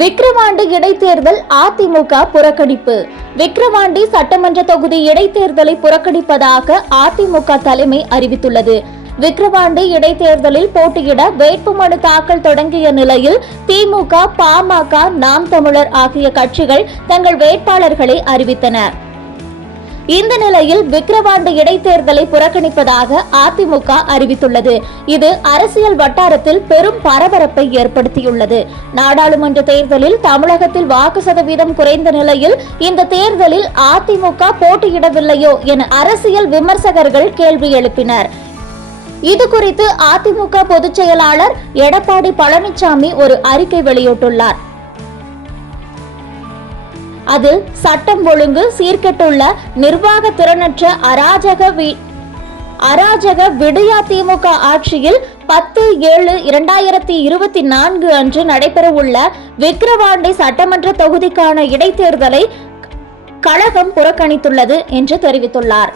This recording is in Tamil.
விக்கிரவாண்டி இடைத்தேர்தல் அதிமுக புறக்கணிப்பு. விக்கிரவாண்டி சட்டமன்ற தொகுதி இடைத்தேர்தலை புறக்கணிப்பதாக அதிமுக தலைமை அறிவித்துள்ளது. விக்கிரவாண்டி இடைத்தேர்தலில் போட்டியிட வேட்புமனு தாக்கல் தொடங்கிய நிலையில் திமுக, பாமக, நாம் தமிழர் ஆகிய கட்சிகள் தங்கள் வேட்பாளர்களை அறிவித்தன. இந்த நிலையில் விக்கிரவாண்டி இடைத்தேர்தலை புறக்கணிப்பதாக அதிமுக அறிவித்துள்ளது. இது அரசியல் வட்டாரத்தில் பெரும் பரபரப்பை ஏற்படுத்தியுள்ளது. நாடாளுமன்ற தேர்தலில் தமிழகத்தில் வாக்கு சதவீதம் குறைந்த நிலையில் இந்த தேர்தலில் அதிமுக போட்டியிடவில்லையோ என அரசியல் விமர்சகர்கள் கேள்வி எழுப்பினர். இது குறித்து அதிமுக பொதுச் செயலாளர் எடப்பாடி பழனிசாமி ஒரு அறிக்கை வெளியிட்டுள்ளார். அதில் சட்டம் ஒழுங்கு சீர்கெட்டுள்ள நிர்வாக திறனற்ற அராஜக விடியா திமுக ஆட்சியில் 10/7/2024 அன்று நடைபெறவுள்ள விக்கிரவாண்டி சட்டமன்ற தொகுதிக்கான இடைத்தேர்தலை கழகம் புறக்கணித்துள்ளது என்று தெரிவித்துள்ளார்.